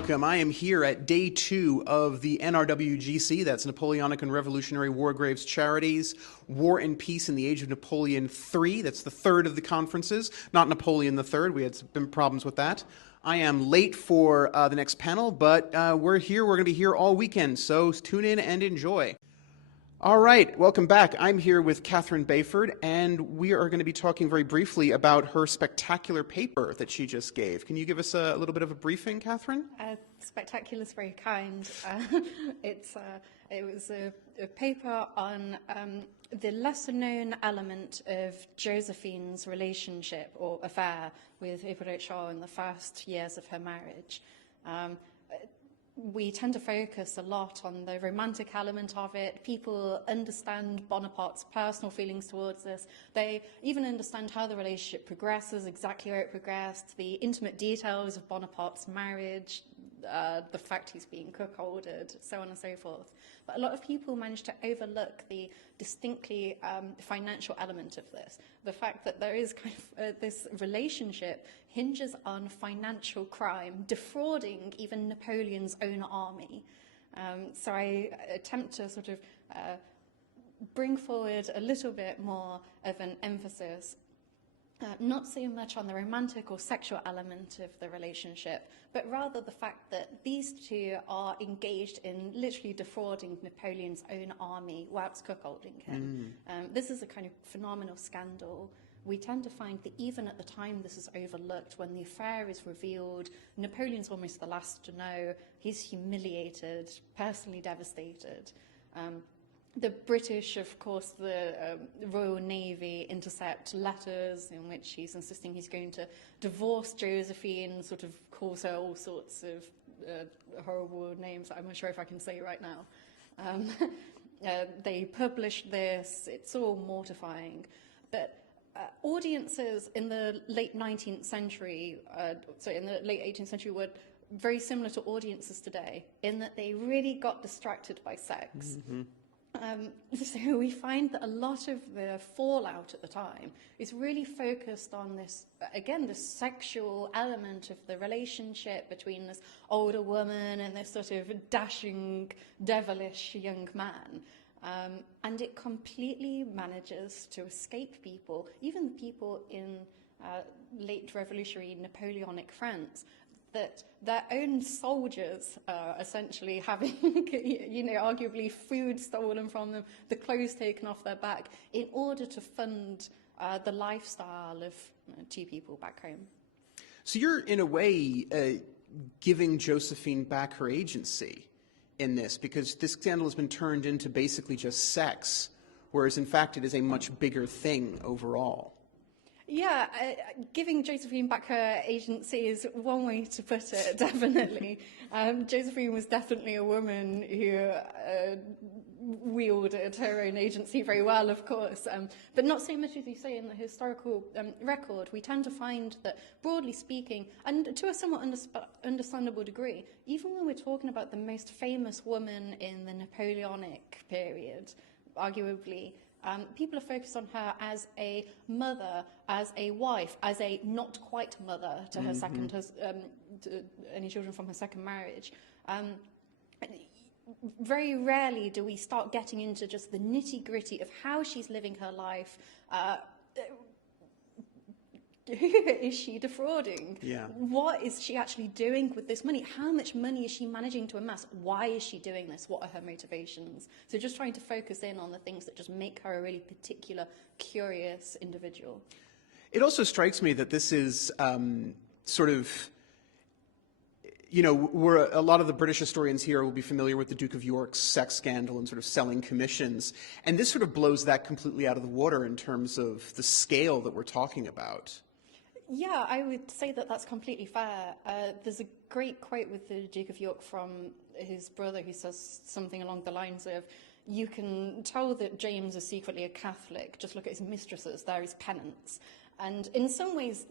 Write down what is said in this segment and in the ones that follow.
welcome. I am here at day 2 of the NRWGC, that's Napoleonic and Revolutionary War Graves Charities, War and Peace in the Age of Napoleon III. That's the third of the conferences, not Napoleon III. We had some problems with that. I am late for the next panel, but we're here. We're going to be here all weekend, so tune in and enjoy. All right, welcome back. I'm here with Katherine Bayford, and we are going to be talking very briefly about her spectacular paper that she just gave. Can you give us a little bit of a briefing, Katherine? Spectacular is very kind. It was a paper on the lesser-known element of Josephine's relationship or affair with Hippolyte in the first years of her marriage. We tend to focus a lot on the romantic element of it. People understand Bonaparte's personal feelings towards this. They even understand how the relationship progresses, exactly where it progressed, the intimate details of Bonaparte's marriage, the fact he's being cuckolded, so on and so forth. But a lot of people manage to overlook the distinctly financial element of this. The fact that there is kind of this relationship hinges on financial crime, defrauding even Napoleon's own army. So I attempt to sort of bring forward a little bit more of an emphasis not so much on the romantic or sexual element of the relationship, but rather the fact that these two are engaged in literally defrauding Napoleon's own army whilst cuckolding him. This is a kind of phenomenal scandal. We tend to find that even at the time this is overlooked, when the affair is revealed, Napoleon's almost the last to know. He's humiliated, personally devastated. The British, of course, the Royal Navy intercept letters in which he's insisting he's going to divorce Josephine, sort of calls her all sorts of horrible names I'm not sure if I can say right now. They publish this, it's all mortifying. But audiences in the late 19th century, in the late 18th century were very similar to audiences today in that they really got distracted by sex. So we find that a lot of the fallout at the time is really focused on this, again, this sexual element of the relationship between this older woman and this sort of dashing, devilish young man. And it completely manages to escape people, even the people in late revolutionary Napoleonic France, that their own soldiers are essentially having, arguably food stolen from them, the clothes taken off their back, in order to fund the lifestyle of two people back home. So you're, in a way, giving Josephine back her agency in this, because this scandal has been turned into basically just sex, whereas in fact it is a much bigger thing overall. Yeah, giving Josephine back her agency is one way to put it, definitely. Josephine was definitely a woman who wielded her own agency very well, of course, but not so much as you say in the historical record. We tend to find that, broadly speaking, and to a somewhat understandable degree, even when we're talking about the most famous woman in the Napoleonic period, arguably, people are focused on her as a mother, as a wife, as a not quite mother to her second, to any children from her second marriage. Very rarely do we start getting into just the nitty-gritty of how she's living her life. Who is she defrauding? Yeah. What is she actually doing with this money? How much money is she managing to amass? Why is she doing this? What are her motivations? So just trying to focus in on the things that just make her a really particular, curious individual. It also strikes me that this is sort of, where a lot of the British historians here will be familiar with the Duke of York's sex scandal and sort of selling commissions. And this sort of blows that completely out of the water in terms of the scale that we're talking about. Yeah, I would say that that's completely fair. There's a great quote with the Duke of York from his brother who says something along the lines of, you can tell that James is secretly a Catholic, just look at his mistresses, they're his penance. And in some ways,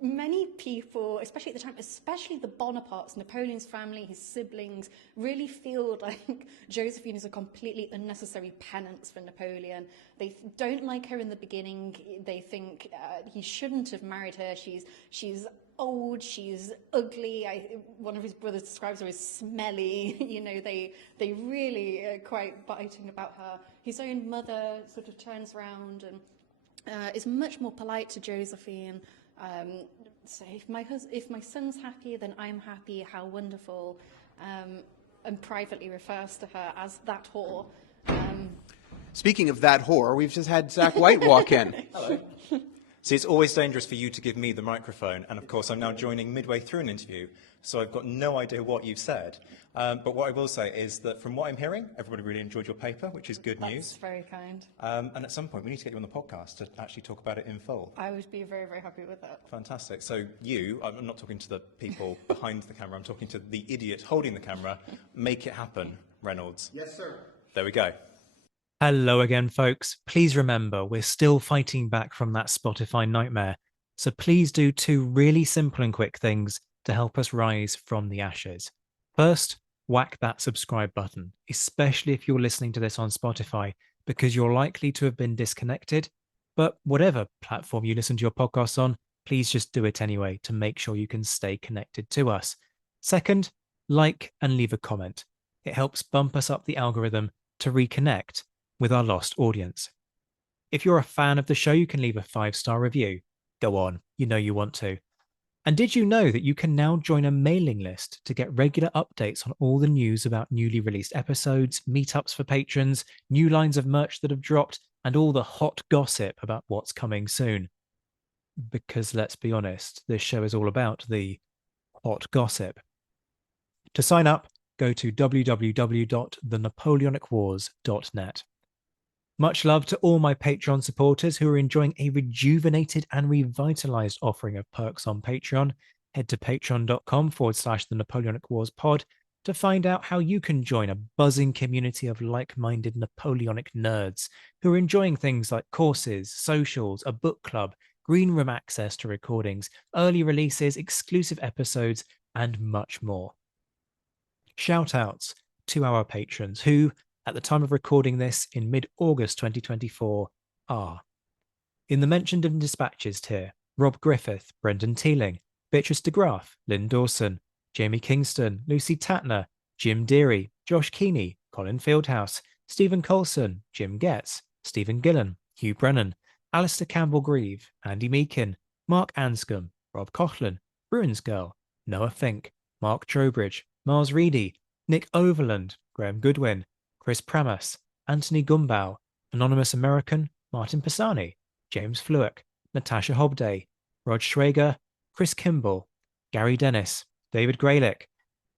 many people, especially at the time, especially the Bonapartes, Napoleon's family, his siblings, really feel like Josephine is a completely unnecessary penance for Napoleon. They don't like her in the beginning. They think he shouldn't have married her. She's old, she's ugly. One of his brothers describes her as smelly. They really are quite biting about her. His own mother sort of turns around and is much more polite to Josephine. So if my son's happy, then I'm happy. How wonderful. And privately refers to her as that whore. Speaking of that whore, we've just had Zach White walk in. Hello. See, it's always dangerous for you to give me the microphone, and of course I'm now joining midway through an interview, so I've got no idea what you've said. But what I will say is that from what I'm hearing, everybody really enjoyed your paper, which is good news. That's very kind. And at some point we need to get you on the podcast to actually talk about it in full. I would be very, very happy with that. Fantastic. So I'm not talking to the people behind the camera, I'm talking to the idiot holding the camera. Make it happen, Reynolds. Yes, sir. There we go. Hello again, folks. Please remember, we're still fighting back from that Spotify nightmare. So please do 2 really simple and quick things to help us rise from the ashes. First, whack that subscribe button, especially if you're listening to this on Spotify, because you're likely to have been disconnected. But whatever platform you listen to your podcasts on, please just do it anyway to make sure you can stay connected to us. Second, like and leave a comment. It helps bump us up the algorithm to reconnect with our lost audience. If you're a fan of the show, you can leave a 5-star review. Go on, you know you want to. And did you know that you can now join a mailing list to get regular updates on all the news about newly released episodes, meetups for patrons, new lines of merch that have dropped, and all the hot gossip about what's coming soon? Because let's be honest, this show is all about the hot gossip. To sign up, go to www.thenapoleonicwars.net. Much love to all my Patreon supporters who are enjoying a rejuvenated and revitalized offering of perks on Patreon. Head to patreon.com/the Napoleonic Wars pod to find out how you can join a buzzing community of like-minded Napoleonic nerds who are enjoying things like courses, socials, a book club, green room access to recordings, early releases, exclusive episodes, and much more. Shout outs to our patrons who, at the time of recording this in mid-August 2024, are in the mentioned and dispatches tier: Rob Griffith, Brendan Teeling, Beatrice de Graaf, Lynn Dawson, Jamie Kingston, Lucy Tatner, Jim Deary, Josh Keeney, Colin Fieldhouse, Stephen Colson, Jim Getz, Stephen Gillen, Hugh Brennan, Alistair Campbell-Grieve, Andy Meakin, Mark Anscombe, Rob Coughlin, Bruins Girl, Noah Fink, Mark Trowbridge, Miles Reedy, Nick Overland, Graham Goodwin, Chris Pramas, Anthony Gumbau, Anonymous American, Martin Pisani, James Fluick, Natasha Hobday, Rod Schwager, Chris Kimball, Gary Dennis, David Graylick,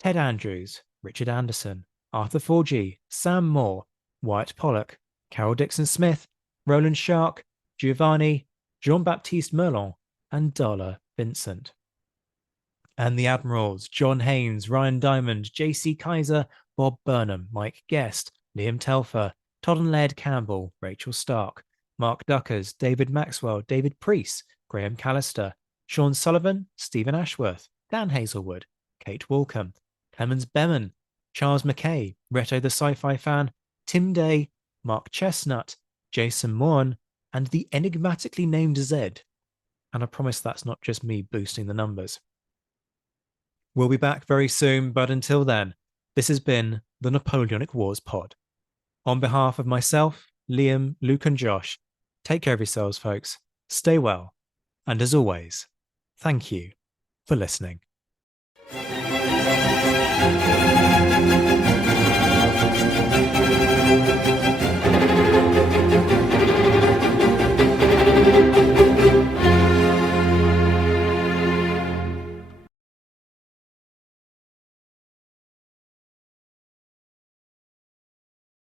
Ted Andrews, Richard Anderson, Arthur Forgy, Sam Moore, Wyatt Pollock, Carol Dixon Smith, Roland Shark, Giovanni, Jean-Baptiste Merlon, and Darla Vincent. And the Admirals: John Haynes, Ryan Diamond, JC Kaiser, Bob Burnham, Mike Guest, Liam Telfer, Todd and Laird Campbell, Rachel Stark, Mark Duckers, David Maxwell, David Priest, Graham Callister, Sean Sullivan, Stephen Ashworth, Dan Hazelwood, Kate Walcombe, Clemens Beman, Charles McKay, Reto the Sci-Fi Fan, Tim Day, Mark Chestnut, Jason Moore, and the enigmatically named Zed. And I promise that's not just me boosting the numbers. We'll be back very soon, but until then, this has been the Napoleonic Wars pod. On behalf of myself, Liam, Luke, and Josh, take care of yourselves, folks. Stay well. And as always, thank you for listening.